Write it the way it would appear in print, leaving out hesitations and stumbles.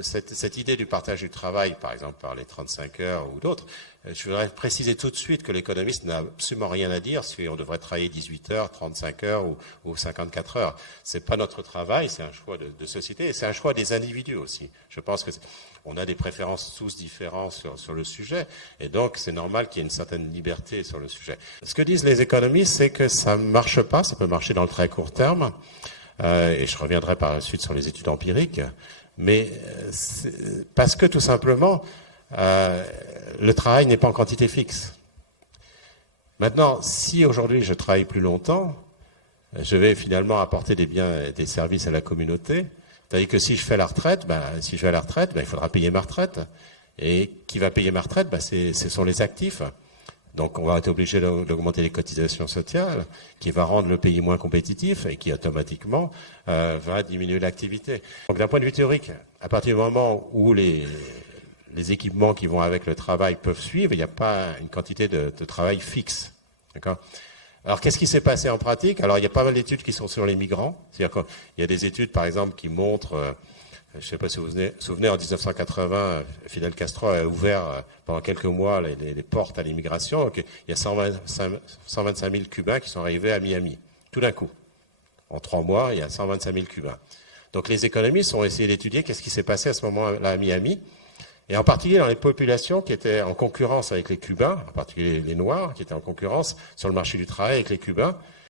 Cette idée du partage du travail, par exemple par les 35 heures ou d'autres, je voudrais préciser tout de suite que l'économiste n'a absolument rien à dire si on devrait travailler 18 heures, 35 heures ou 54 heures. C'est pas notre travail, c'est un choix de société et c'est un choix des individus aussi. Je pense que on a des préférences tous différentes sur le sujet et donc c'est normal qu'il y ait une certaine liberté sur le sujet. Ce que disent les économistes, c'est que ça ne marche pas, ça peut marcher dans le très court terme et je reviendrai par la suite sur les études empiriques. Mais parce que tout simplement, le travail n'est pas en quantité fixe. Maintenant, si aujourd'hui je travaille plus longtemps, je vais finalement apporter des biens et des services à la communauté. C'est-à-dire que si je fais la retraite, il faudra payer ma retraite. Et qui va payer ma retraite? Ce sont les actifs. Donc on va être obligé d'augmenter les cotisations sociales, qui va rendre le pays moins compétitif et qui automatiquement va diminuer l'activité. Donc d'un point de vue théorique, à partir du moment où les équipements qui vont avec le travail peuvent suivre, il n'y a pas une quantité de travail fixe. D'accord ? Alors qu'est-ce qui s'est passé en pratique? Alors il y a pas mal d'études qui sont sur les migrants. C'est-à-dire qu'il y a des études par exemple qui montrent... je ne sais pas si vous vous souvenez, en 1980, Fidel Castro a ouvert pendant quelques mois les portes à l'immigration. Donc, il y a 125 000 Cubains qui sont arrivés à Miami, tout d'un coup. En 3 mois, il y a 125 000 Cubains. Donc les économistes ont essayé d'étudier qu'est-ce qui s'est passé à ce moment-là à Miami, et en particulier dans les populations qui étaient en concurrence avec les Cubains, en particulier les Noirs, qui étaient en concurrence sur le marché du travail avec les Cubains.